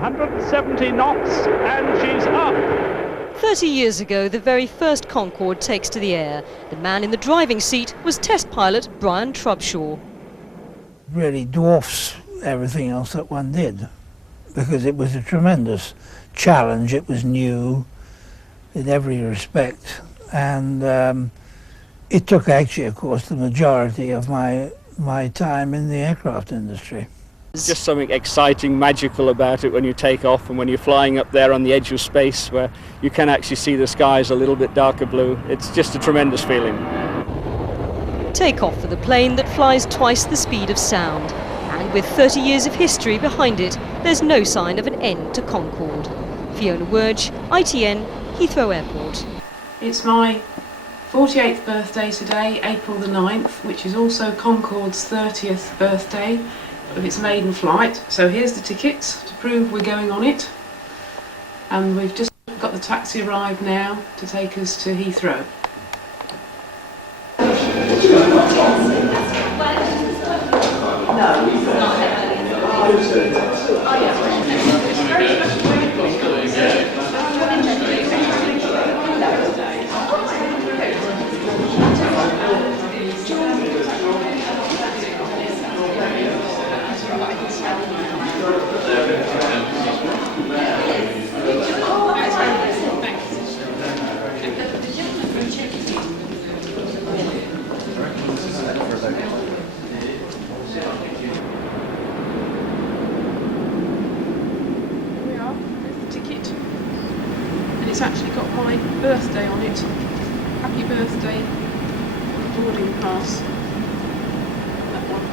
170 knots, and she's up. 30 years ago, the very first Concorde takes to the air. The man in the driving seat was test pilot Brian Trubshaw. Really dwarfs everything else that one did, because it was a tremendous challenge. It was new in every respect, and it took actually, of course, the majority of my time in the aircraft industry. There's just something exciting, magical about it when you take off and when you're flying up there on the edge of space where you can actually see the skies a little bit darker blue. It's just a tremendous feeling. Take off for the plane that flies twice the speed of sound. And with 30 years of history behind it, there's no sign of an end to Concorde. Fiona Wurge, ITN, Heathrow Airport. It's my 48th birthday today, April the 9th, which is also Concorde's 30th birthday of its maiden flight. So here's the tickets to prove we're going on it. And we've just got the taxi arrived now to take us to Heathrow. It's actually got my birthday on it. Happy birthday on the boarding pass. That one.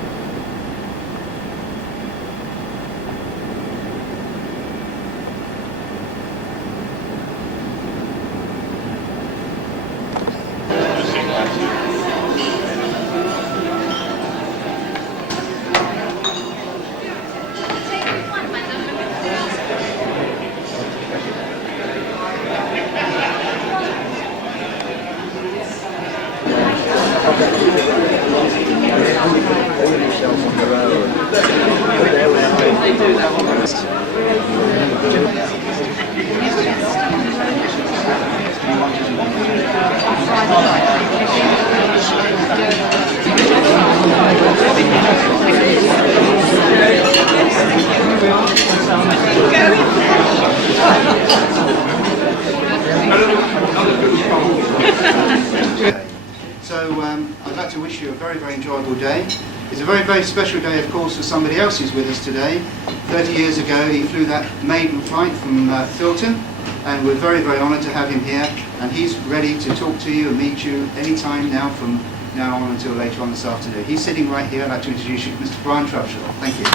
So I'd like to wish you a very, very enjoyable day. It's a very, very special day, of course, for somebody else who's with us today. 30 years ago, he flew that maiden flight from Filton, and we're very, very honoured to have him here. And he's ready to talk to you and meet you any time now, from now on until later on this afternoon. He's sitting right here. I'd like to introduce you to Mr. Brian Trubshaw. Thank you.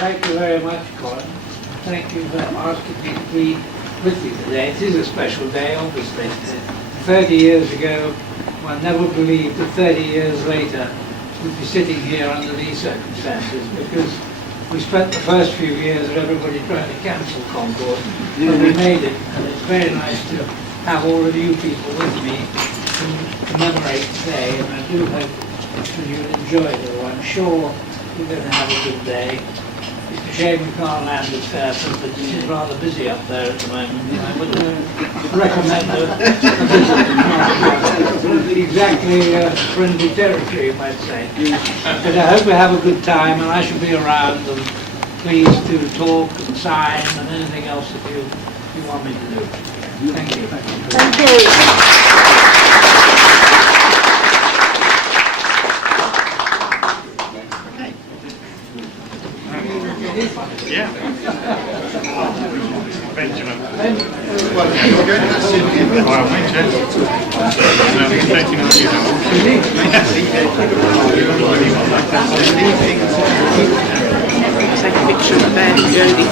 Thank you very much, Colin. Thank you for asking me to be with you today. It is a special day, obviously. 30 years ago, one never believed that 30 years later we'd be sitting here under these circumstances, because we spent the first few years of everybody trying to cancel Concorde, but we made it, and it's very nice to have all of you people with me to commemorate today, and I do hope that you'll enjoy it all. I'm sure you're going to have a good day. It's a shame we can't land at Fairford, but it is rather busy up there at the moment. I would recommend a visit. Exactly friendly territory, you might say. But I hope we have a good time, and I shall be around and pleased to talk and sign and anything else that you want me to do. Thank you. Thank you. Yeah. Benjamin. Well, you're going to have to Well, me too. 39 years old. Take a picture of Ben and Jodie.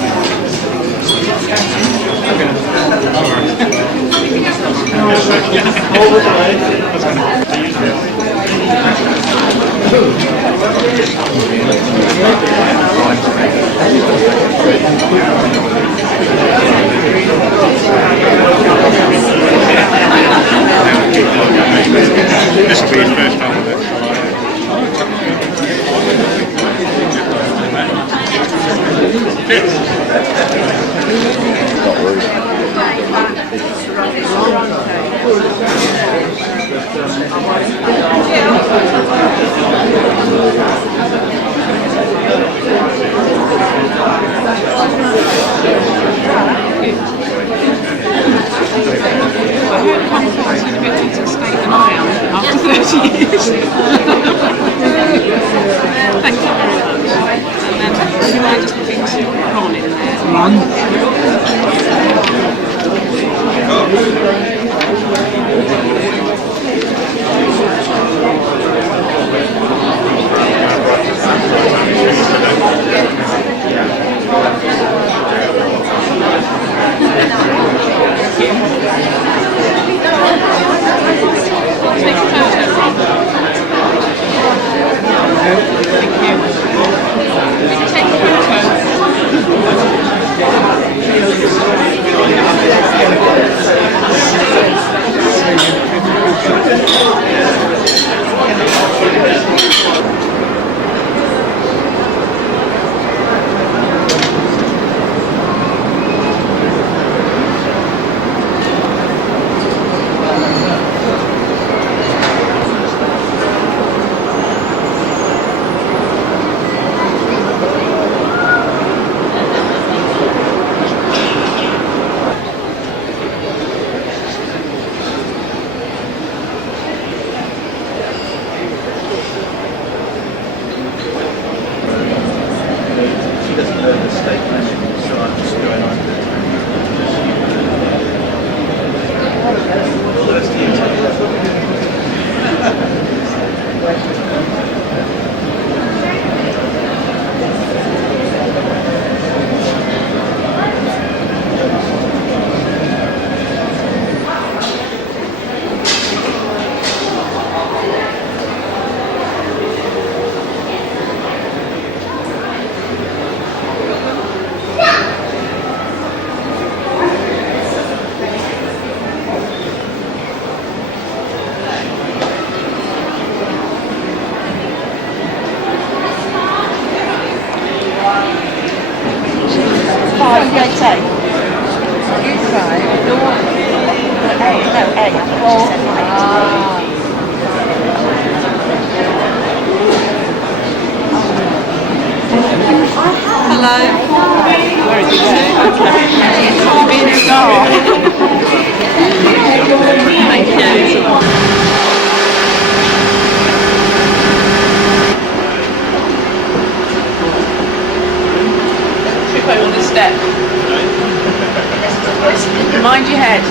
This 30 years. Thank you very much. And then, do you mind just putting Ron in there? Ron? Take a photo, Ron. Thank you. We can take a photo. Hello. Where is it? Okay. Be in a star. Thank you. Trip over the step. Mind your head.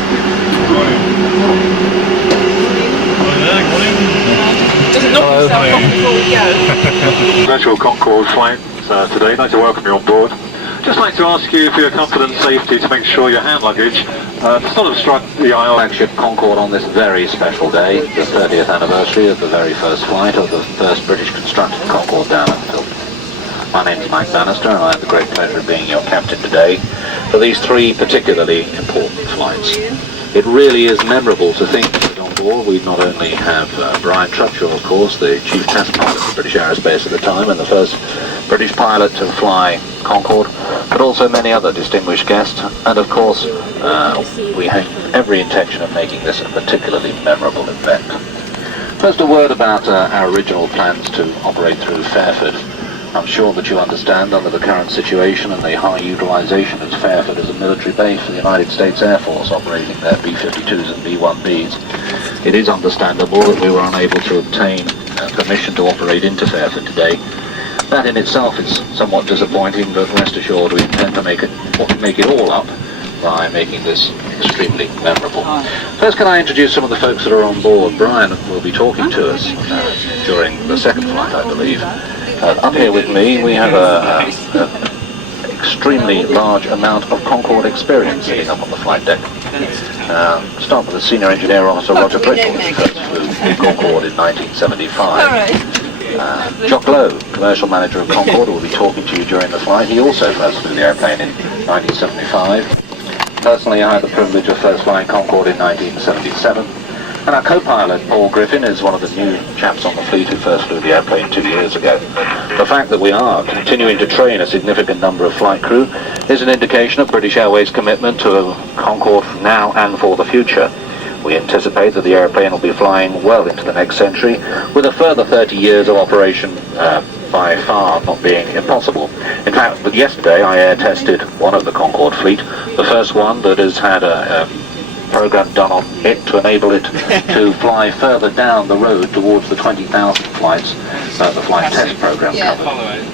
Doesn't knock yourself off before we go. Virtual Concorde flight today. I'd like to welcome you on board. Just like to ask you for your comfort and safety to make sure your hand luggage does not obstruct the aisle. Flagship Concorde on this very special day, the 30th anniversary of the very first flight of the first British constructed Concorde down at Filton. My name is Mike Bannister and I have the great pleasure of being your captain today for these three particularly important flights. It really is memorable to think that on board we not only have Brian Trutchell, of course, the chief test pilot of British Aerospace at the time and the first British pilot to fly Concorde, but also many other distinguished guests, and of course we have every intention of making this a particularly memorable event. First, a word about our original plans to operate through Fairford. I'm sure that you understand, under the current situation and the high utilisation of Fairford as a military base for the United States Air Force operating their B-52s and B-1Bs, it is understandable that we were unable to obtain permission to operate into Fairford today. That in itself is somewhat disappointing, but rest assured we intend to make it all up by making this extremely memorable. First, can I introduce some of the folks that are on board? Brian will be talking to us during the second flight, I believe. Up here with me, we have an extremely large amount of Concorde experience sitting up on the flight deck. Start with the Senior Engineer Officer Roger Brittle, who first flew Concorde in 1975. Jock Lowe, Commercial Manager of Concorde, will be talking to you during the flight. He also first flew the airplane in 1975. Personally, I had the privilege of first flying Concorde in 1977. And our co-pilot, Paul Griffin, is one of the new chaps on the fleet who first flew the airplane 2 years ago. The fact that we are continuing to train a significant number of flight crew is an indication of British Airways' commitment to Concorde now and for the future. We anticipate that the airplane will be flying well into the next century, with a further 30 years of operation by far not being impossible. In fact, yesterday I air tested one of the Concorde fleet, the first one that has had a program done on it to enable it to fly further down the road towards the 20,000 flights that the flight test program covered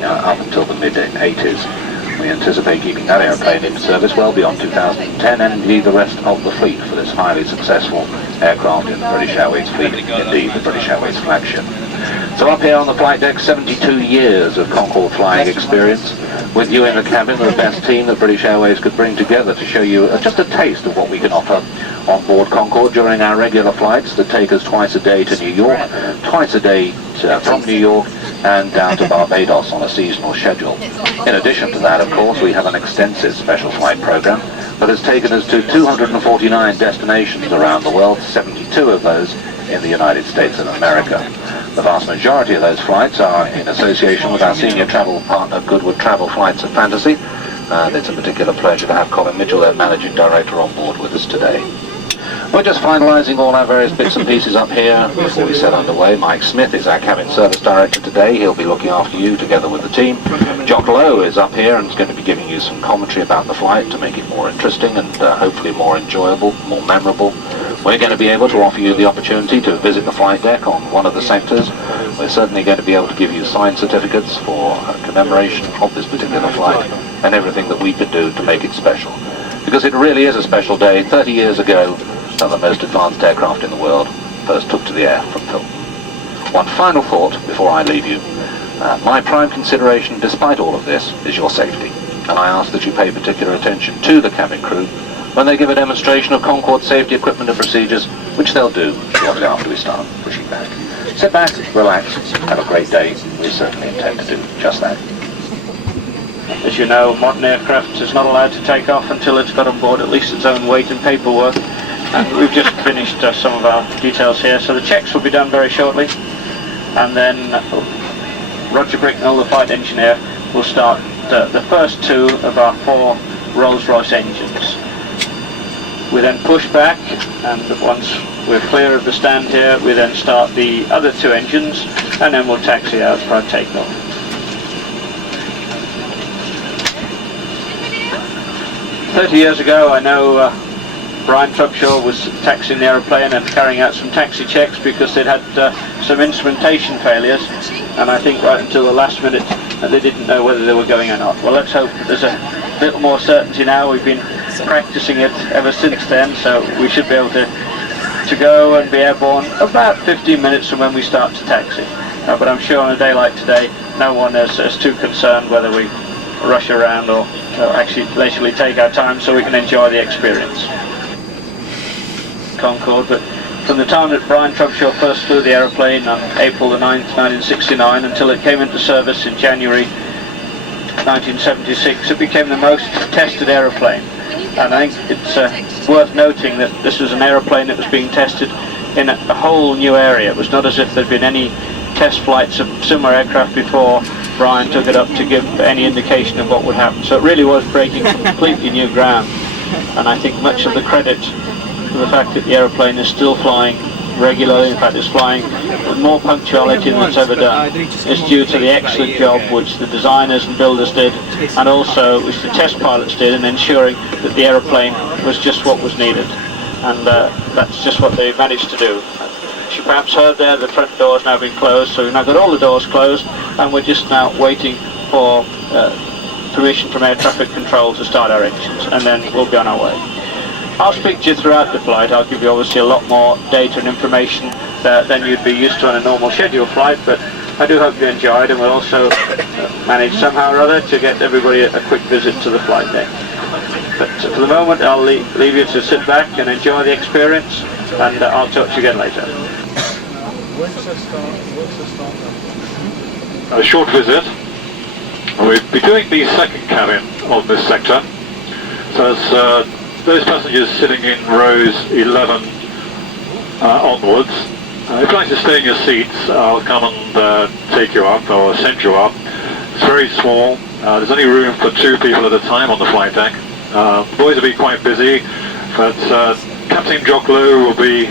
up until the mid-80s. We anticipate keeping that airplane in service well beyond 2010 and indeed the rest of the fleet for this highly successful aircraft in the British Airways fleet, indeed the British Airways flagship. So up here on the flight deck, 72 years of Concorde flying experience, with you in the cabin, the best team that British Airways could bring together to show you just a taste of what we can offer on board Concorde during our regular flights that take us twice a day to New York, twice a day from New York and down to Barbados on a seasonal schedule. In addition to that, of course, we have an extensive special flight program that has taken us to 249 destinations around the world, 72 of those in the United States of America. The vast majority of those flights are in association with our senior travel partner, Goodwood Travel Flights and Fantasy, and it's a particular pleasure to have Colin Mitchell, their Managing Director, on board with us today. We're just finalising all our various bits and pieces up here before we set underway. Mike Smith is our Cabin Service Director today. He'll be looking after you together with the team. G-BOAA is up here and is going to be giving you some commentary about the flight to make it more interesting and hopefully more enjoyable, more memorable. We're going to be able to offer you the opportunity to visit the flight deck on one of the sectors. We're certainly going to be able to give you signed certificates for commemoration of this particular flight and everything that we could do to make it special. Because it really is a special day. 30 years ago, the most advanced aircraft in the world first took to the air from Filton. One final thought before I leave you. My prime consideration, despite all of this, is your safety. And I ask that you pay particular attention to the cabin crew when they give a demonstration of Concorde safety equipment and procedures, which they'll do shortly after we start pushing back. Sit back, relax, have a great day. We certainly intend to do just that. As you know, modern aircraft is not allowed to take off until it's got on board at least its own weight and paperwork. And we've just finished some of our details here, so the checks will be done very shortly. And then Roger Bricknell, the flight engineer, will start the first two of our 4 Rolls-Royce engines. We then push back, and once we're clear of the stand here, we then start the other 2 engines, and then we'll taxi out for our takeoff. "30 years ago, I know Brian Trubshaw was taxiing the aeroplane and carrying out some taxi checks because they'd had some instrumentation failures, and I think right until the last minute they didn't know whether they were going or not. Well, let's hope there's a little more certainty now. We've been practicing it ever since then, so we should be able to go and be airborne about 15 minutes from when we start to taxi. But I'm sure on a day like today, no one is too concerned whether we rush around or actually leisurely take our time so we can enjoy the experience. Concorde, but from the time that Brian Trubshaw first flew the aeroplane on April the 9th, 1969, until it came into service in January 1976, it became the most tested aeroplane. And I think it's worth noting that this was an aeroplane that was being tested in a whole new area. It was not as if there'd been any test flights of similar aircraft before Brian took it up to give any indication of what would happen. So it really was breaking completely new ground. And I think much of the credit for the fact that the aeroplane is still flying regularly, in fact it's flying with more punctuality than it's ever done, is due to the excellent job which the designers and builders did, and also which the test pilots did in ensuring that the aeroplane was just what was needed. And that's just what they managed to do. As you perhaps heard there, the front door has now been closed, so we've now got all the doors closed, and we're just now waiting for permission from air traffic control to start our engines, and then we'll be on our way. I'll speak to you throughout the flight. I'll give you obviously a lot more data and information than you'd be used to on a normal scheduled flight, but I do hope you enjoyed, and we'll also manage somehow or other to get everybody a quick visit to the flight deck. But for the moment, I'll leave you to sit back and enjoy the experience, and I'll talk to you again later. A short visit. We'll be doing the second cabin of this sector. So as those passengers sitting in rows 11 onwards, if you'd like to stay in your seats, I'll come and take you up or send you up. It's very small. There's only room for 2 people at a time on the flight deck. Boys will be quite busy, but Captain G-BOAA will be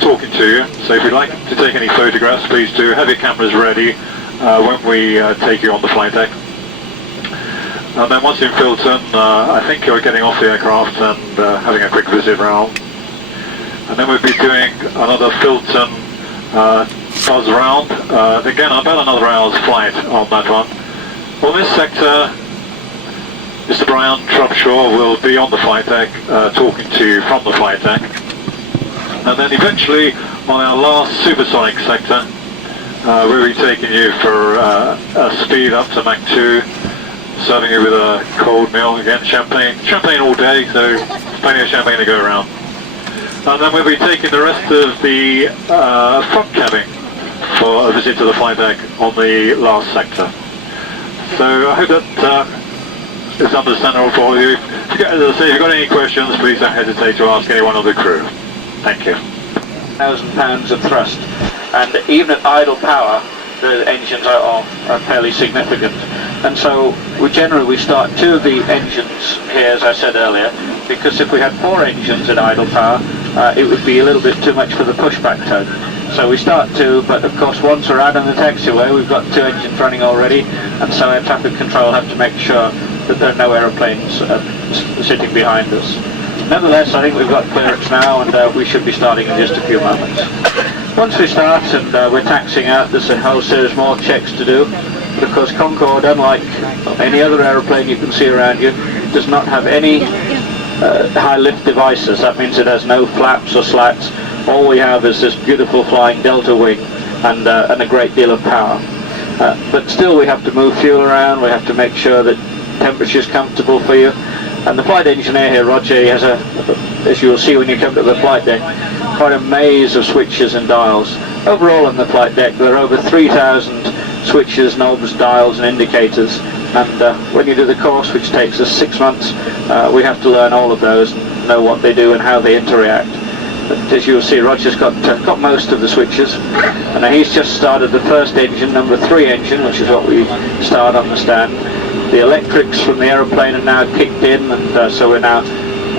talking to you. So if you'd like to take any photographs, please do. Have your cameras ready when we take you on the flight deck. And then once in Filton, I think you're getting off the aircraft and having a quick visit round. And then we'll be doing another Filton buzz round. Again, about another hour's flight on that one. On this sector, Mr. Brian Trubshaw will be on the flight deck, talking to you from the flight deck. And then eventually, on our last supersonic sector, we'll be taking you for a speed up to Mach 2, serving you with a cold meal. Again, champagne all day, so plenty of champagne to go around. And then we'll be taking the rest of the front cabin for a visit to the flight deck on the last sector. So I hope that is understandable for all of you. As I say, if you've got any questions, please don't hesitate to ask anyone of the crew. Thank you. 1,000 pounds of thrust, and even at idle power the engines are fairly significant, and so we start 2 of the engines here, as I said earlier, because if we had 4 engines at idle power it would be a little bit too much for the pushback tone. So we start 2, but of course once we're out on the taxiway we've got 2 engines running already, and so our traffic control have to make sure that there are no aeroplanes sitting behind us. Nevertheless, I think we've got clearance now, and we should be starting in just a few moments. Once we start and we're taxiing out, there's a whole series more checks to do. But of course, Concorde, unlike any other aeroplane you can see around you, does not have any high lift devices. That means it has no flaps or slats. All we have is this beautiful flying delta wing and a great deal of power. But still, we have to move fuel around. We have to make sure that temperature is comfortable for you. And the flight engineer here, Roger, he has as you will see when you come to the flight deck, quite a maze of switches and dials. Overall on the flight deck there are over 3,000 switches, knobs, dials and indicators, and when you do the course, which takes us 6 months, we have to learn all of those and know what they do and how they interact. But as you will see, Roger's got most of the switches, and he's just started the first engine, number 3 engine, which is what we start on the stand. The electrics from the aeroplane are now kicked in, and so we're now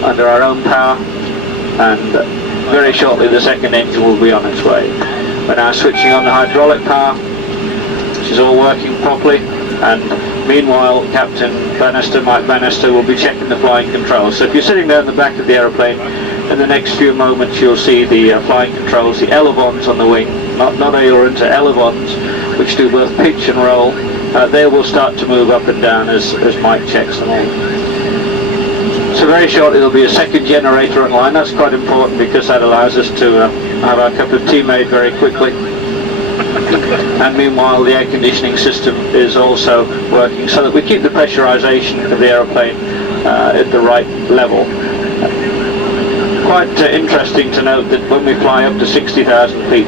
under our own power, and very shortly the second engine will be on its way. We're now switching on the hydraulic power, which is all working properly, and meanwhile Captain Bannister, Mike Bannister, will be checking the flying controls. So if you're sitting there in the back of the aeroplane, in the next few moments you'll see the flying controls, the elevons on the wing, not ailerons, elevons, which do both pitch and roll. They will start to move up and down as Mike checks them all. So very shortly there'll be a second generator online. That's quite important because that allows us to have our cup of tea made very quickly. And meanwhile the air conditioning system is also working so that we keep the pressurization of the aeroplane at the right level. Quite interesting to note that when we fly up to 60,000 feet,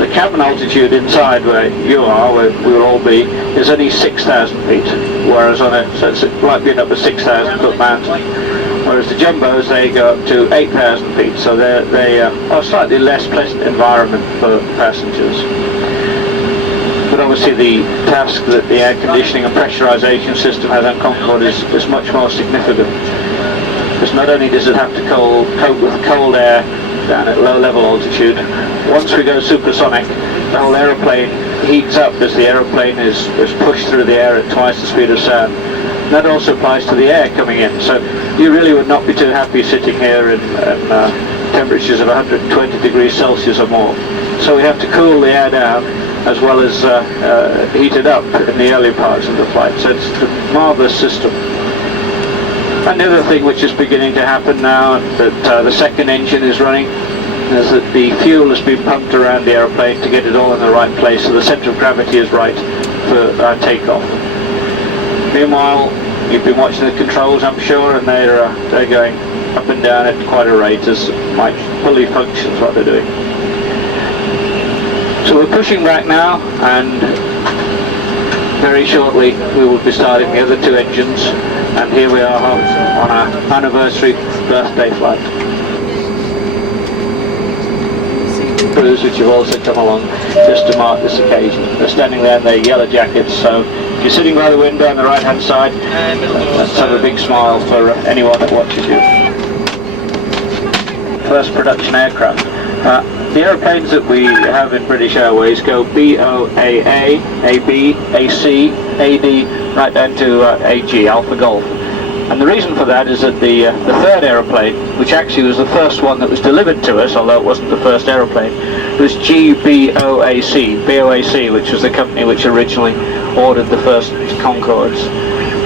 the cabin altitude inside where you are, where we will all be, is only 6,000 feet, whereas so it's like being up a 6,000 foot mountain. Whereas the jumbos, they go up to 8,000 feet, so they are a slightly less pleasant environment for passengers. But obviously the task that the air conditioning and pressurization system has on Concorde is much more significant. Because not only does it have to cope with cold air down at low level altitude, once we go supersonic, the whole aeroplane heats up as the aeroplane is pushed through the air at twice the speed of sound. And that also applies to the air coming in. So you really would not be too happy sitting here in temperatures of 120 degrees Celsius or more. So we have to cool the air down as well as heat it up in the early parts of the flight. So it's a marvellous system. And the other thing which is beginning to happen now that the second engine is running is that the fuel has been pumped around the aeroplane to get it all in the right place, so the centre of gravity is right for our takeoff. Meanwhile, you've been watching the controls, I'm sure, and they're going up and down at quite a rate as Mike fully functions what they're doing. So we're pushing back now, and very shortly we will be starting the other 2 engines, and here we are on our anniversary birthday flight. Crews which have also come along just to mark this occasion. They're standing there in their yellow jackets, so if you're sitting by the window on the right hand side, let's have a big smile for anyone that watches you. First production aircraft. The aeroplanes that we have in British Airways go B-O-A-A, A-B, A-C, A-D, right down to AG, Alpha Golf. And the reason for that is that the third aeroplane, which actually was the first one that was delivered to us, although it wasn't the first aeroplane, was G-BOAA, which was the company which originally ordered the first Concordes.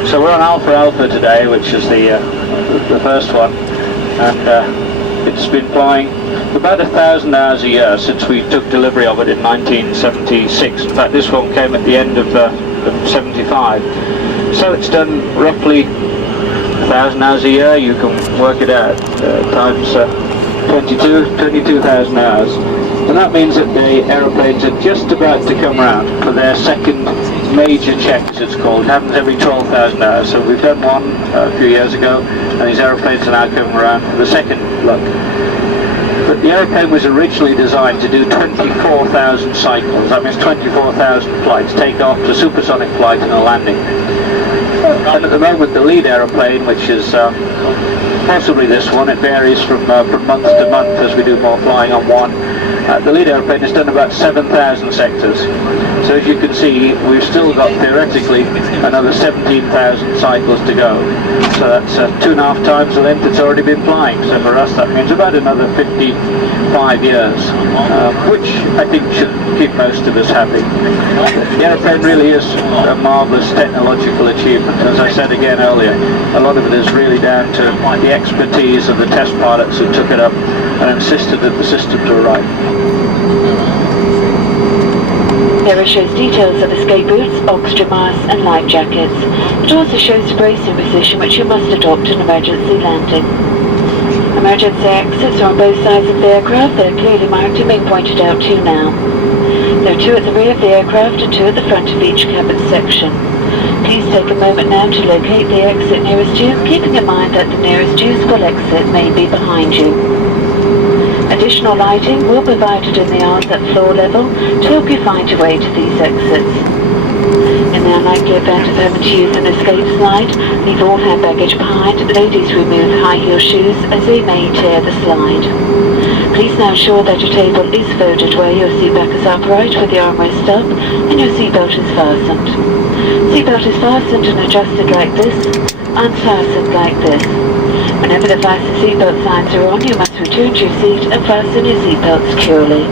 So we're on Alpha today, which is the first one, and it's been flying about 1,000 hours a year since we took delivery of it in 1976. In fact, this one came at the end of 75. So it's done roughly 1,000 hours a year. You can work it out times 22,000 hours, and that means that the aeroplanes are just about to come round for their second major check, as it's called. It happens every 12,000 hours. So we've done one a few years ago, and these aeroplanes are now coming around for the second look. But the aeroplane was originally designed to do 24,000 cycles. That means 24,000 flights, take off to supersonic flight and a landing. And at the moment, the lead aeroplane, which is possibly this one, it varies from month to month as we do more flying on one. The lead aeroplane has done about 7,000 sectors. So as you can see, we've still got theoretically another 17,000 cycles to go. So that's 2.5 times the length it's already been flying. So for us, that means about another 55 years, which I think should keep most of us happy. The aeroplane really is a marvellous technological achievement. As I said again earlier, a lot of it is really down to the expertise of the test pilots who took it up and insisted that the systems were right. There shows details of escape routes, oxygen masks and life jackets. It also shows the bracing position which you must adopt in emergency landing. Emergency exits are on both sides of the aircraft. They're clearly marked and being pointed out to you now. There are 2 at the rear of the aircraft and 2 at the front of each cabin section. Please take a moment now to locate the exit nearest you, keeping in mind that the nearest useful exit may be behind you. Additional lighting will be provided in the aisles at floor level to help you find your way to these exits. In the unlikely event of having to use an escape slide, leave all hand baggage behind. Ladies remove high heel shoes as they may tear the slide. Please now ensure that your table is folded where your seatback is upright with the armrest up and your seatbelt is fastened. Seatbelt is fastened and adjusted like this, unfastened like this. Whenever the fasten seatbelt signs are on, you must return to your seat and fasten your seatbelt securely.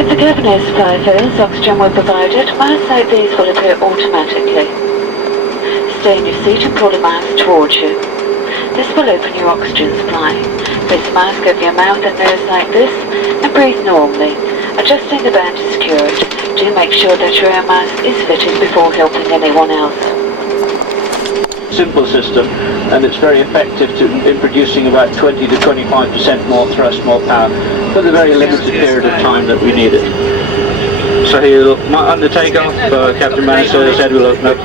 If the cabin air supply fails, oxygen will be provided. Masks like these will appear automatically. Stay in your seat and pull the mask towards you. This will open your oxygen supply. Place the mask over your mouth and nose like this and breathe normally. Adjusting the band to secure it. Do make sure that your air mask is fitted before helping anyone else. Simple system, and it's very effective in producing about 20 to 25% more thrust, more power for the very limited period of time that we need it. So here, under takeoff, Captain Bannister said we'll open up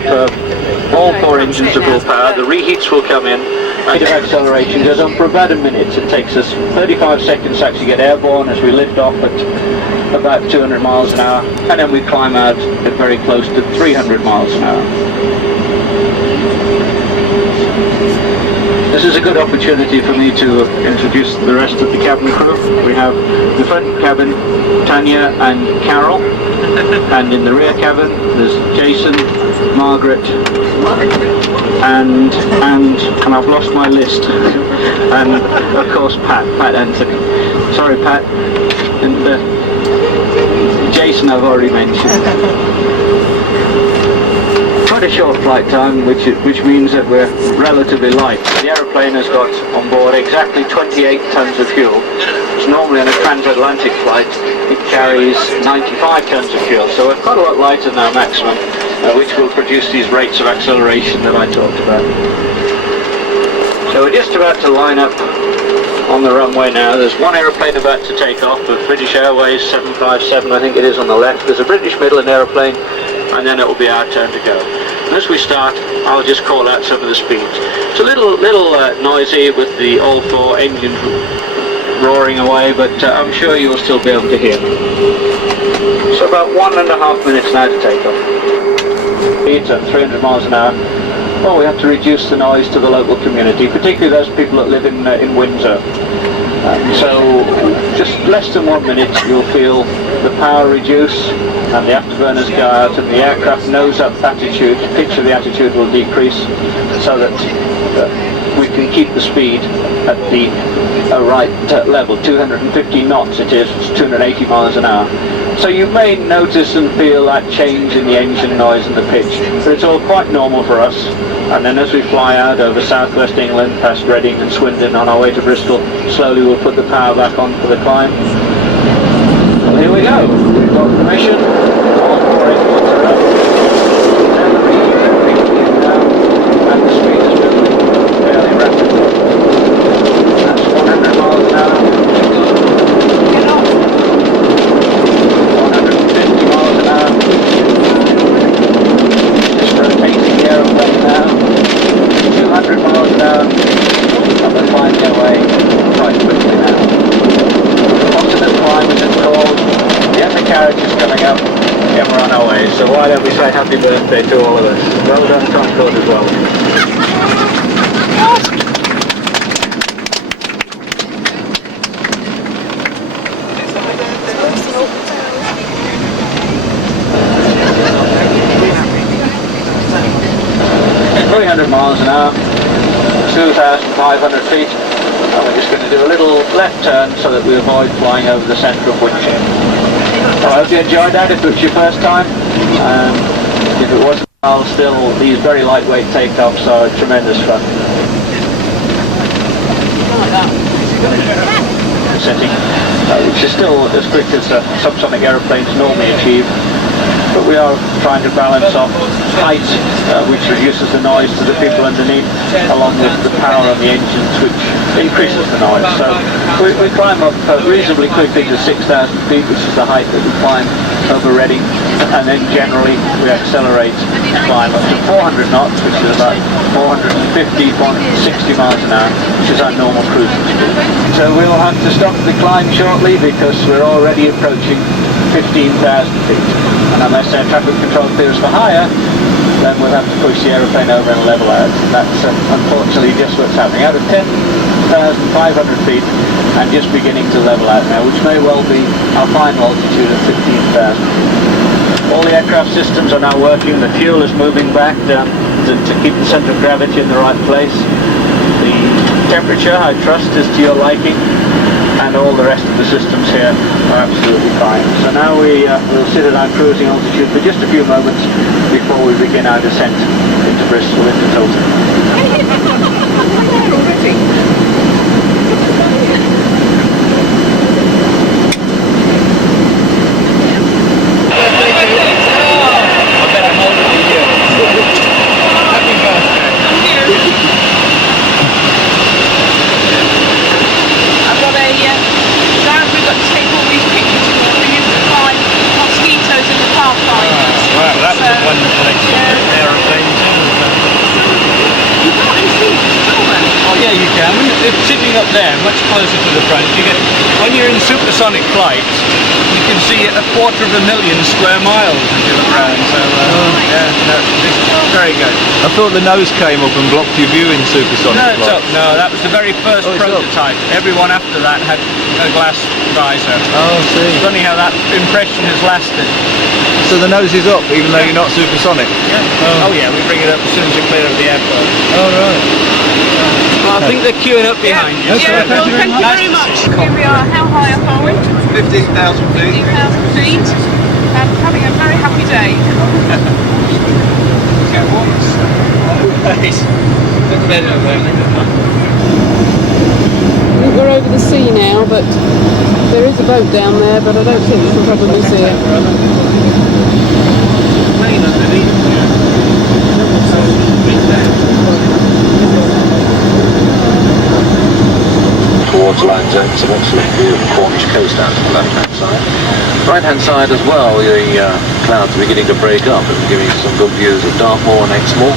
all 4 engines of full power. The reheats will come in. Rate of acceleration goes on for about a minute. It takes us 35 seconds to actually get airborne as we lift off at about 200 miles an hour, and then we climb out at very close to 300 miles an hour. This is a good opportunity for me to introduce the rest of the cabin crew. We have the front cabin, Tanya and Carol, and in the rear cabin there's Jason, Margaret, and I've lost my list, and of course Pat Anthony. Sorry Pat, and Jason I've already mentioned. Quite a short flight time, which means that we're relatively light. The aeroplane has got on board exactly 28 tons of fuel. It's normally on a transatlantic flight it carries 95 tons of fuel, so we're quite a lot lighter than our maximum, which will produce these rates of acceleration that I talked about. So we're just about to line up on the runway now. There's one aeroplane about to take off with British Airways 757, I think it is, on the left. There's a British Midland aeroplane, and then it will be our turn to go. And as we start, I'll just call out some of the speeds. It's a little noisy with the all 4 engines roaring away, but I'm sure you'll still be able to hear. So about 1.5 minutes now to take off. Speeds at 300 miles an hour. Well, we have to reduce the noise to the local community, particularly those people that live in Windsor. So just less than 1 minute you'll feel the power reduce and the afterburners go out and the aircraft nose up attitude, pitch of the attitude will decrease so that we can keep the speed at the right level. 250 knots it is, it's 280 miles an hour. So you may notice and feel that change in the engine noise and the pitch, but it's all quite normal for us. And then as we fly out over southwest England, past Reading and Swindon on our way to Bristol, slowly we'll put the power back on for the climb. Well, here we go. We've got permission. All 4 engines are up. Now the readings are picking in now, and the speed is moving fairly rapidly. That's 100 miles an hour. 150 miles an hour. Just rotating the aeroplane now. 200 miles an hour. And we're flying away quite quickly now. Continent climb is called. The undercarriage is coming up. And we're on our way. So why don't we say happy birthday to all of us. Well done, Concorde, as well. 300 miles an hour, 2,500 feet, and we're just going to do a little left turn so that we avoid flying over the centre of Winchester. So I hope you enjoyed that. If it was your first time, and if it wasn't, still these very lightweight takeoffs are tremendous fun. Setting, which is still as quick as subsonic aeroplanes normally achieve. But we are trying to balance off height, which reduces the noise to the people underneath, along with the power on the engines, which increases the noise. So we climb up reasonably quickly to 6,000 feet, which is the height that we climb over Reading, and then generally we accelerate and climb up to 400 knots, which is about 450, 460 miles an hour, which is our normal cruising speed. So we will have to stop the climb shortly because we're already approaching 15,000 feet. And unless air traffic control clears for higher, then we'll have to push the aeroplane over and level out. That's unfortunately just what's happening. Out of 10,500 feet and just beginning to level out now, which may well be our final altitude of 15,000. All the aircraft systems are now working. The fuel is moving back down to keep the centre of gravity in the right place. The temperature, I trust, is to your liking. And all the rest of the systems here are absolutely fine. So now we'll sit at our cruising altitude for just a few moments before we begin our descent into Bristol, into Tilton. Sitting up there, much closer to the front, when you're in supersonic flight, you can see 250,000 square miles as you look around. So yeah, no, this is very good. I thought the nose came up and blocked your view in supersonic flight. No, it's flight. up. No, that was the very first prototype. Everyone after that had a glass visor. Oh, I see. It's funny how that impression has lasted. So the nose is up, even though you're not supersonic? Yeah. Oh yeah, we bring it up as soon as we clear up the airport. Oh right. Well, I think they're queuing up behind you. Yeah, well, thank you very much. Here we are. How high up are we? 15,000 feet. 15,000 feet. And having a very happy day. Get warm. We're over the sea now, but there is a boat down there, but I don't think we can probably see it. Towards Land's End, some excellent view of the Cornish coast down to the left-hand side. Right-hand side as well, the clouds are beginning to break up and giving you some good views of Dartmoor and Exmoor.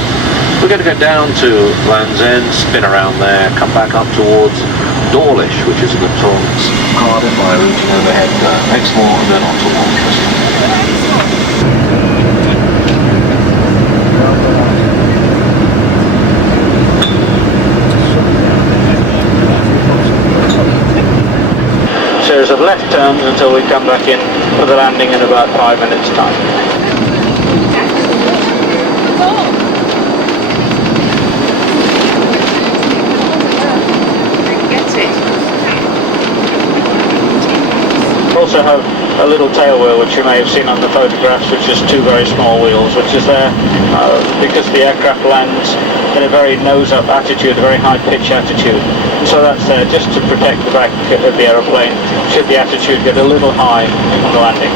We're going to go down to Land's End, spin around there, come back up towards Dawlish, which is a good towards Cardiff by routing overhead Exmoor and then on to Manchester. series of left turns until we come back in for the landing in about 5 minutes' time. Also have a little tail wheel which you may have seen on the photographs, which is two very small wheels, which is there because the aircraft lands in a very nose-up attitude, a very high-pitch attitude. So that's there just to protect the back of the aeroplane should the attitude get a little high on the landing.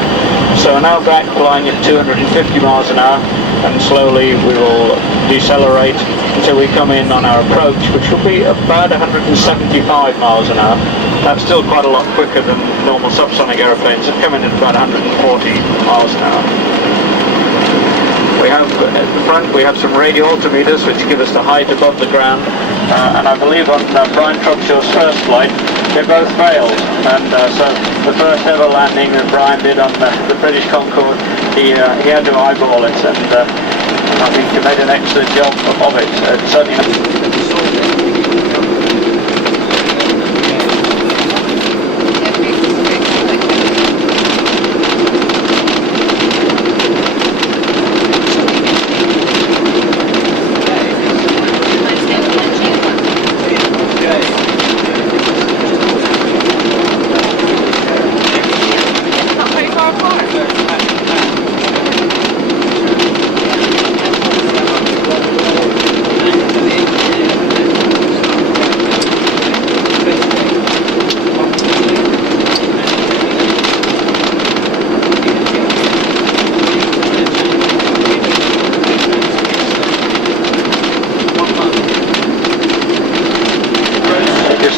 So now back flying at 250 miles an hour, and slowly we will decelerate until we come in on our approach, which will be about 175 miles an hour. That's still quite a lot quicker than normal subsonic aeroplanes that come in at about 140 miles an hour. We have at the front, we have some radio altimeters which give us the height above the ground, and I believe on Brian Trubshaw's first flight they both failed, and so the first ever landing that Brian did on the British Concorde, he had to eyeball it, and I think he made an excellent job of it. Certainly.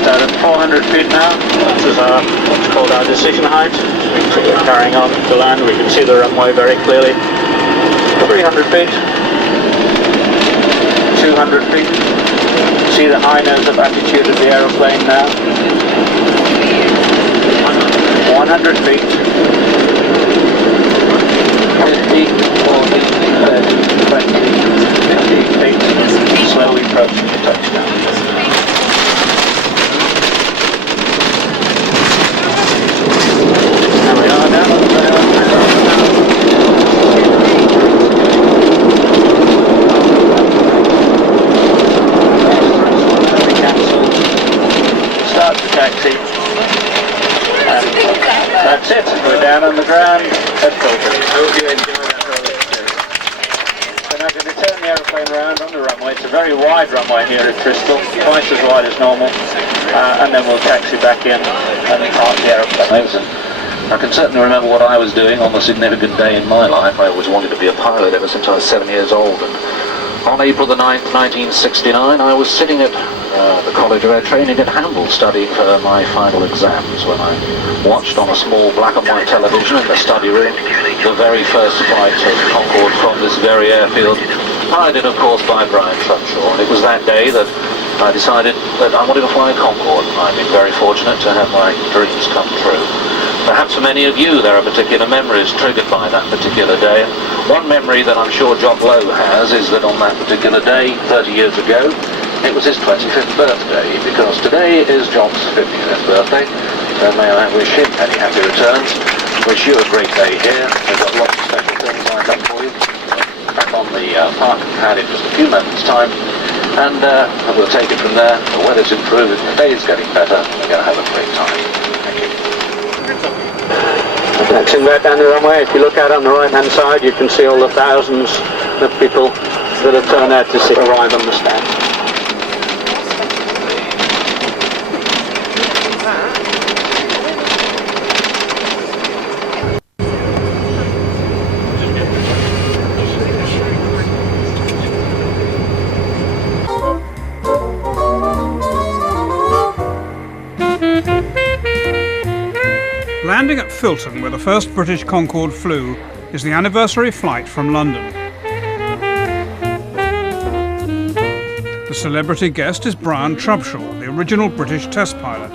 At 400 feet now, this is what's called our decision height. We're carrying on to land, we can see the runway very clearly. 300 feet, 200 feet, see the high nose up attitude of the aeroplane now. 100 feet, 50, 40, 30, 20, 50 feet, slowly approaching the touchdown. Start the taxi. And that's it. We're down on the ground at Filton. I hope you enjoy that whole experience. So now going to turn the aeroplane around on the runway. It's a very wide runway here at Bristol, twice as wide as normal. And then we'll taxi back in and park the aeroplane. I can certainly remember what I was doing on the significant day in my life. I always wanted to be a pilot ever since I was 7 years old. And on April the 9th, 1969, I was sitting at the College of Air Training at Hamble studying for my final exams when I watched on a small black and white television in the study room the very first flight of Concorde from this very airfield, piloted of course by Brian Trubshaw. And it was that day that I decided that I wanted to fly a Concorde. I've been very fortunate to have my dreams come true. Perhaps for many of you there are particular memories triggered by that particular day. One memory that I'm sure Jock Lowe has is that on that particular day, 30 years ago, it was his 25th birthday, because today is Jock's 50th birthday. So may I wish him many happy returns. Wish you a great day here. We've got lots of special things lined up for you. Back on the park pad in just a few moments' time. And we'll take it from there. The weather's improving, the day's getting better. We're going to have a great time. Thank you. Taxiing right down the runway. If you look out on the right hand side, you can see all the thousands of people that have turned out to arrive on the stand. Landing at Filton, where the first British Concorde flew, is the anniversary flight from London. The celebrity guest is Brian Trubshaw, the original British test pilot.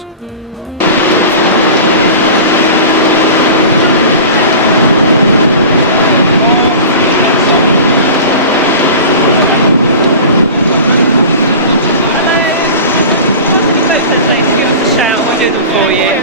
Hello. Give us a shout, we'll do them for you.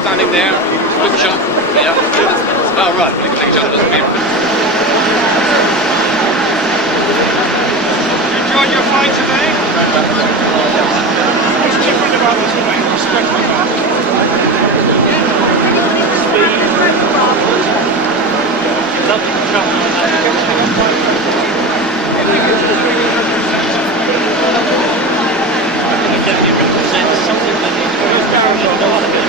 standing there, quick shot. Yeah. Oh right, you can take a shot of this beam. Enjoyed your flight today? What's different about this flight? What's special about it? Speed. Lovely control on that. It definitely represents something that is very apparent not to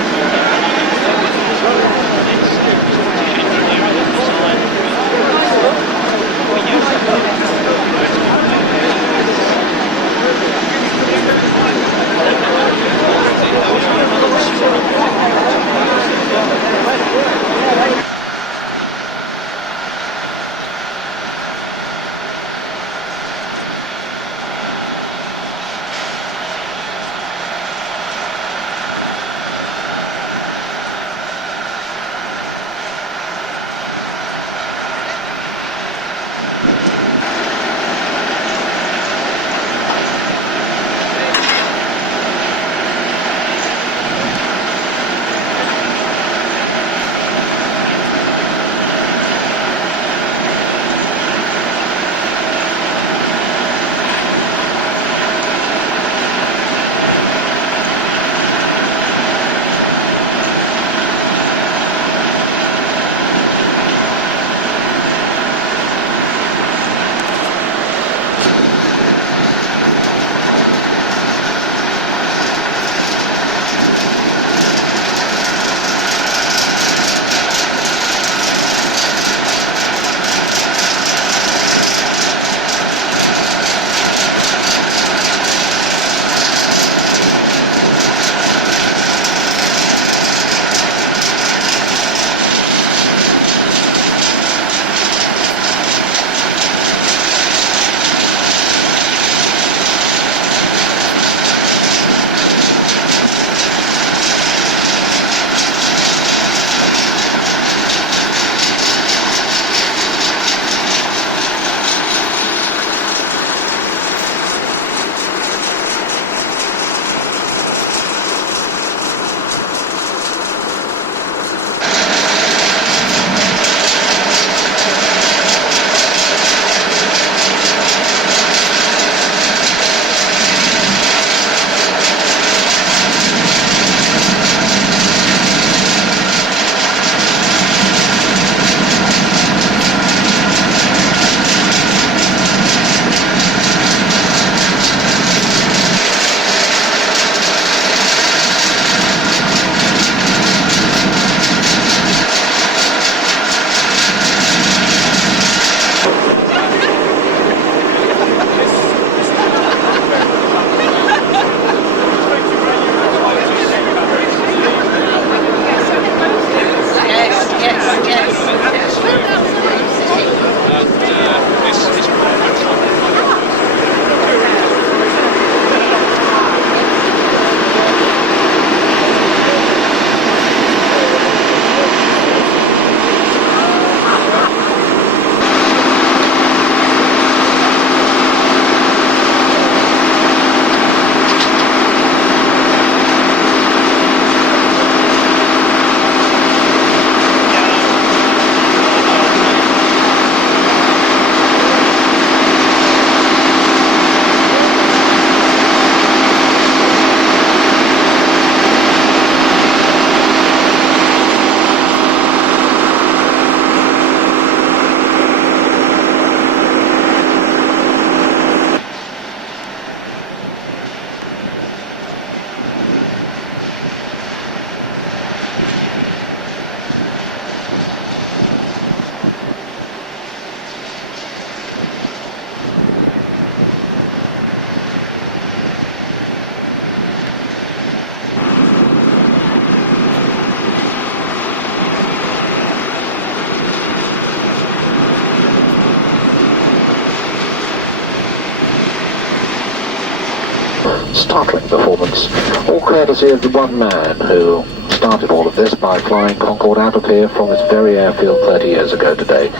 startling performance, all courtesy of the one man who started all of this by flying Concorde out of here from this very airfield 30 years ago today.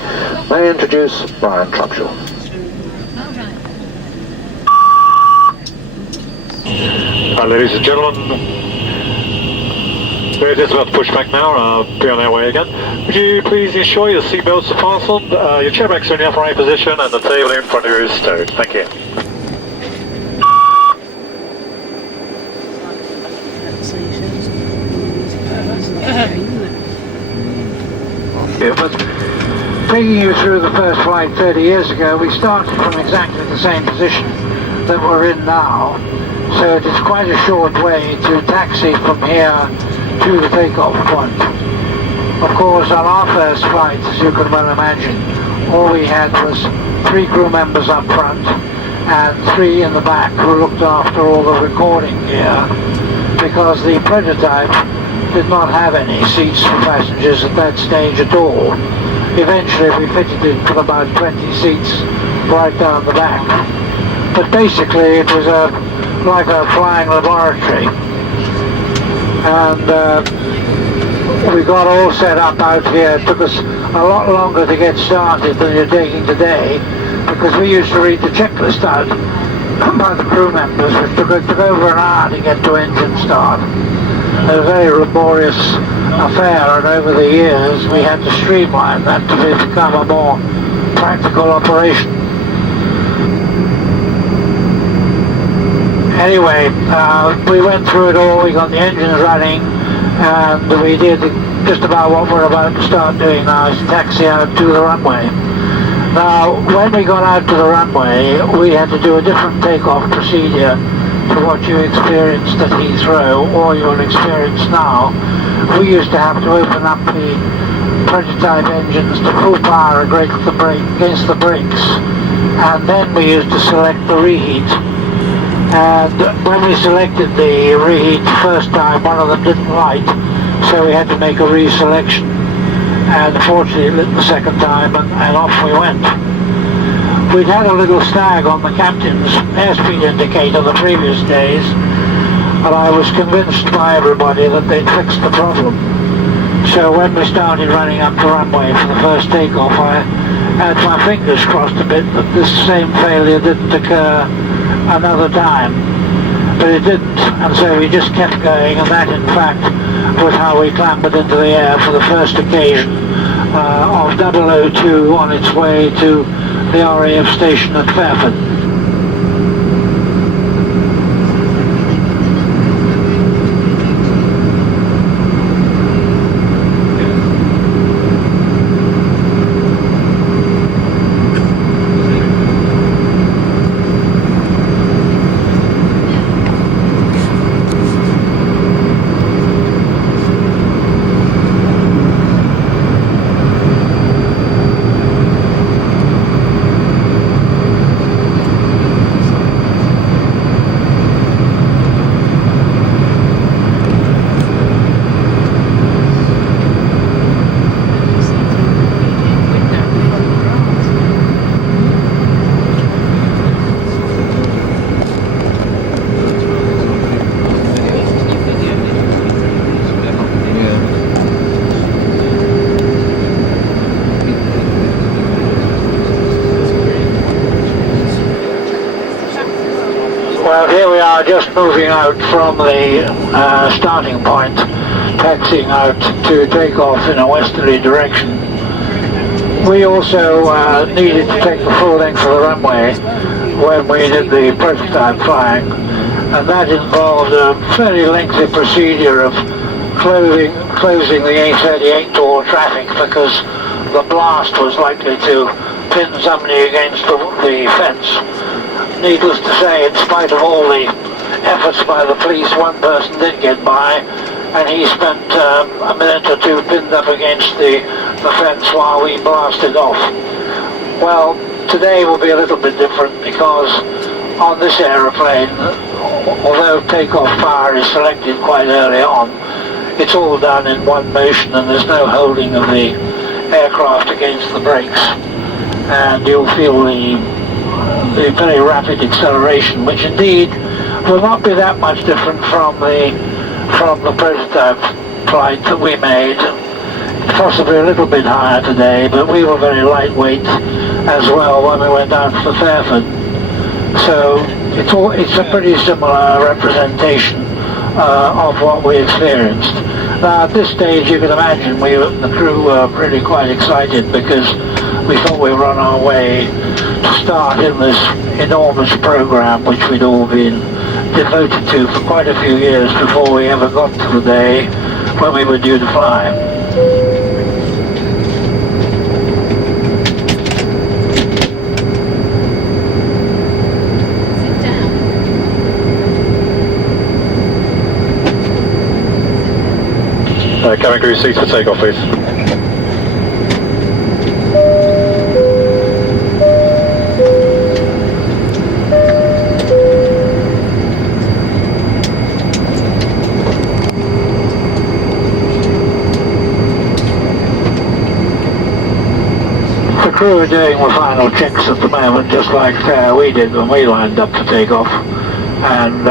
May I introduce Brian Trubshaw. Ladies and gentlemen, We're just about to push back now, be on our way again. Would you please ensure your seatbelts are fastened, your chair backs are in the upright position, and the table in front of you is stowed. Thank you. But taking you through the first flight 30 years ago, we started from exactly the same position that we're in now. So it is quite a short way to taxi from here to the takeoff point. Of course, on our first flight, as you can well imagine, all we had was 3 crew members up front and 3 in the back who looked after all the recording gear, because the prototype did not have any seats for passengers at that stage at all. Eventually we fitted it with about 20 seats right down the back. But basically it was like a flying laboratory. And we got all set up out here. It took us a lot longer to get started than you're taking today, because we used to read the checklist out by the crew members, which took over an hour to get to engine start. A very laborious affair, and over the years we had to streamline that to become a more practical operation. Anyway, we went through it all, we got the engines running, and we did just about what we're about to start doing now, is taxi out to the runway. Now, when we got out to the runway, we had to do a different takeoff procedure to what you experienced at Heathrow, or you'll experience now. We used to have to open up the prototype engines to full power against the brakes, and then we used to select the reheat. And when we selected the reheat the first time, one of them didn't light, so we had to make a reselection. And fortunately it lit the second time, and off we went. We'd had a little snag on the captain's airspeed indicator the previous days, and I was convinced by everybody that they'd fixed the problem. So when we started running up the runway for the first takeoff, I had my fingers crossed a bit that this same failure didn't occur another time. But it didn't, and so we just kept going, and that in fact was how we clambered into the air for the first occasion of 002 on its way to the RAF station at Fairford. Well, here we are just moving out from the starting point, taxiing out to take off in a westerly direction. We also needed to take the full length of the runway when we did the prototype flying, and that involved a fairly lengthy procedure of closing the A38 to all traffic, because the blast was likely to pin somebody against the fence. Needless to say, in spite of all the efforts by the police, one person did get by, and he spent a minute or two pinned up against the fence while we blasted off. Well, today will be a little bit different, because on this aeroplane, although takeoff power is selected quite early on, it's all done in one motion, and there's no holding of the aircraft against the brakes, and you'll feel the very rapid acceleration, which indeed will not be that much different from the prototype flight that we made. Possibly a little bit higher today, but we were very lightweight as well when we went down to Fairford. So it's a pretty similar representation of what we experienced. Now at this stage you can imagine the crew were really quite excited because we thought we were on our way to start in this enormous program which we'd all been devoted to for quite a few years before we ever got to the day when we were due to fly. Cabin crew seats for takeoff, please. The crew are doing the final checks at the moment, just like we did when we lined up to take off, and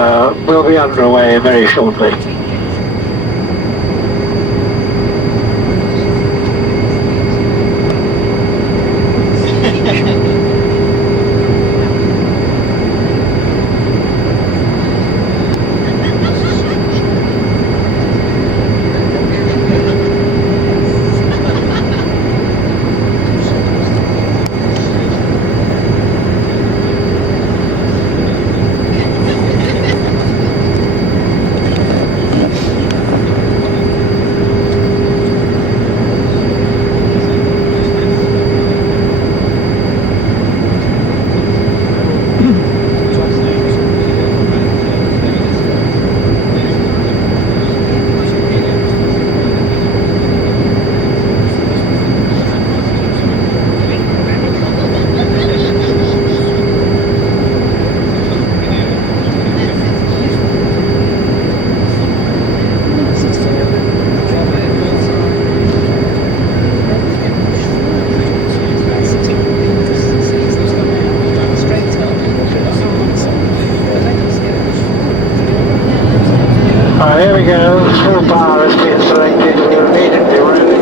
we'll be underway very shortly. Here we go, full power has been selected, we're immediately ready.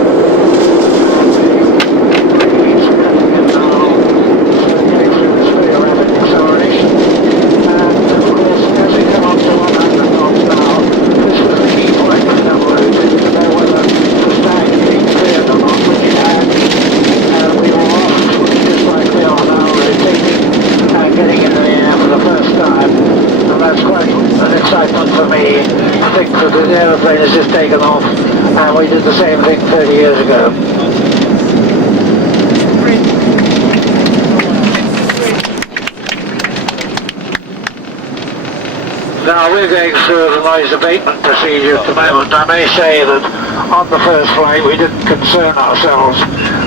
The aeroplane has just taken off, and we did the same thing 30 years ago. Now we're going through the noise abatement procedure at the moment. I may say that on the first flight we didn't concern ourselves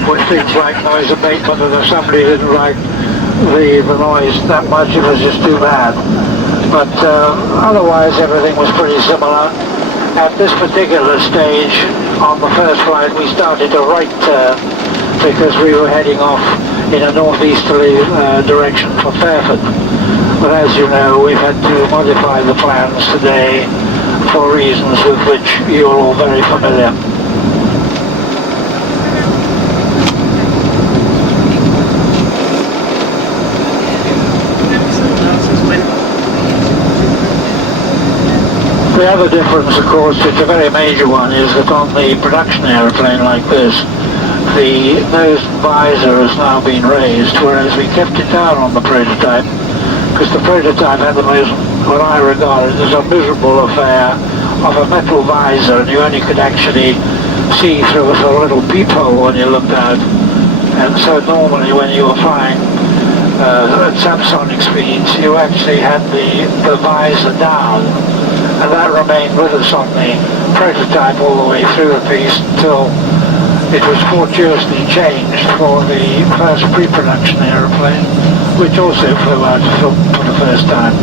with things like noise abatement, and if somebody didn't like the noise that much, it was just too bad. But otherwise everything was pretty similar. At this particular stage on the first flight we started a right turn because we were heading off in a northeasterly direction for Fairford. But as you know, we've had to modify the plans today for reasons with which you're all very familiar. The other difference, of course, which a very major one, is that on the production aeroplane like this, the nose visor has now been raised, whereas we kept it down on the prototype, because the prototype had the most, what I regarded as a miserable affair of a metal visor, and you only could actually see through a little peephole when you looked out. And so normally when you were flying at subsonic speeds, you actually had the visor down, and that remained with us on the prototype all the way through the piece until it was fortuitously changed for the first pre-production aeroplane, which also flew out of film for the first time.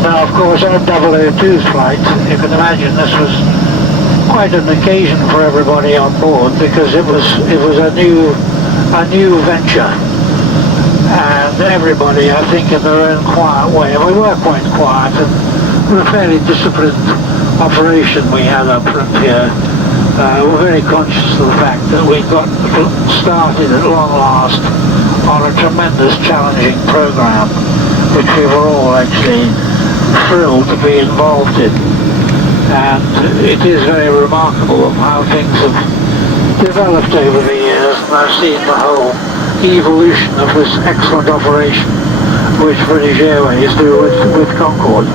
Now, of course, on 002's flight, you can imagine this was quite an occasion for everybody on board, because it was a new venture, and everybody, I think, in their own quiet way, and we were quite quiet, and we were a fairly disciplined operation we had up front here. we're very conscious of the fact that we got started at long last on a tremendous challenging program, which we were all actually thrilled to be involved in. And it is very remarkable how things have developed over the years, and I've seen the whole evolution of this excellent operation which British Airways do with Concorde.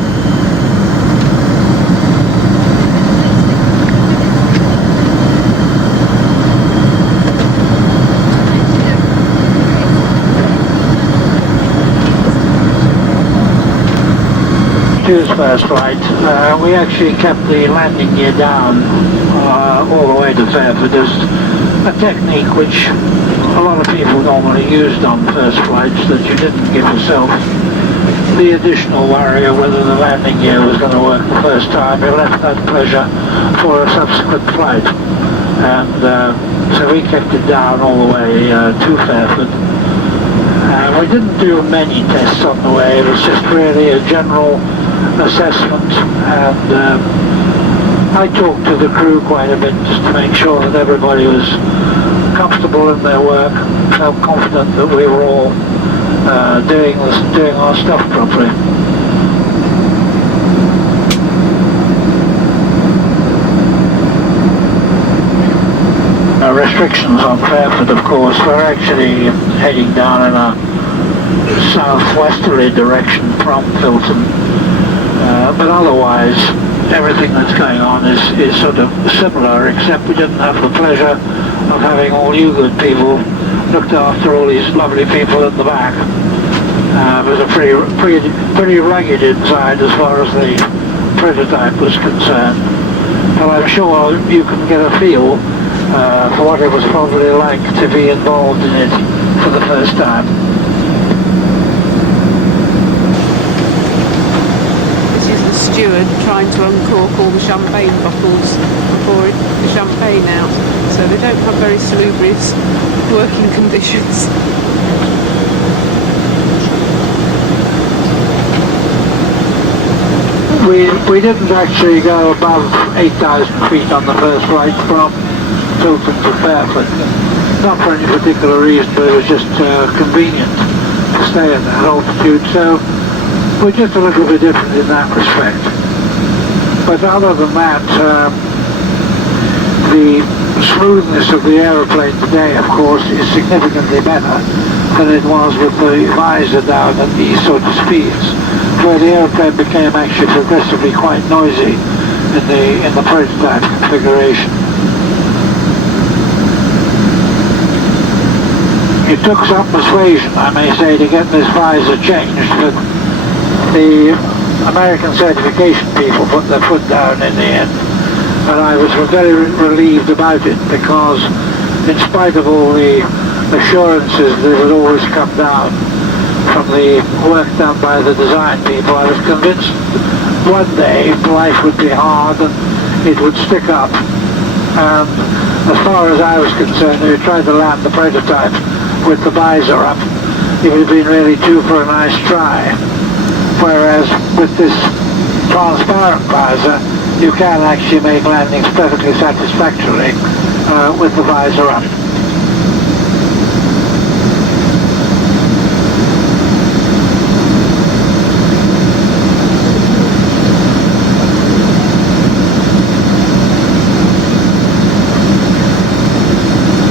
His first flight, we actually kept the landing gear down all the way to Fairford. There's a technique which a lot of people normally used on first flights, that you didn't give yourself the additional worry of whether the landing gear was going to work the first time. You left that pleasure for a subsequent flight. And so we kept it down all the way to Fairford. We didn't do many tests on the way. It was just really a general assessment, and I talked to the crew quite a bit just to make sure that everybody was comfortable in their work, felt confident that we were all doing our stuff properly. Restrictions on Fairford, of course. We're actually heading down in a southwesterly direction from Filton. But otherwise, everything that's going on is sort of similar, except we didn't have the pleasure of having all you good people looked after all these lovely people in the back. It was a pretty rugged inside as far as the prototype was concerned. But I'm sure you can get a feel for what it was probably like to be involved in it for the first time. Steward trying to uncork all the champagne bottles and pour the champagne out, so they don't have very salubrious working conditions. We didn't actually go above 8,000 feet on the first flight from Filton to Fairford, not for any particular reason, but it was just convenient to stay at that altitude. So we're just a little bit different in that respect. But other than that, the smoothness of the aeroplane today, of course, is significantly better than it was with the visor down at these sort of speeds, where the aeroplane became actually progressively quite noisy in the prototype configuration. It took some persuasion, I may say, to get this visor changed, but the American certification people put their foot down in the end, and I was very relieved about it, because in spite of all the assurances that it would always come down from the work done by the design people, I was convinced one day life would be hard and it would stick up. And as far as I was concerned, we tried to land the prototype with the visor up. It would have been really due for a nice try. Whereas with this transparent visor, you can actually make landings perfectly satisfactorily with the visor up.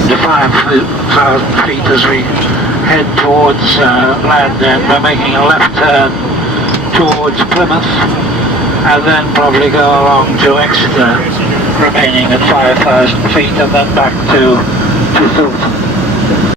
To 5,000 feet as we head towards land end, we're making a left turn towards Plymouth, and then probably go along to Exeter, remaining at 5,000 feet, and then back to Filton.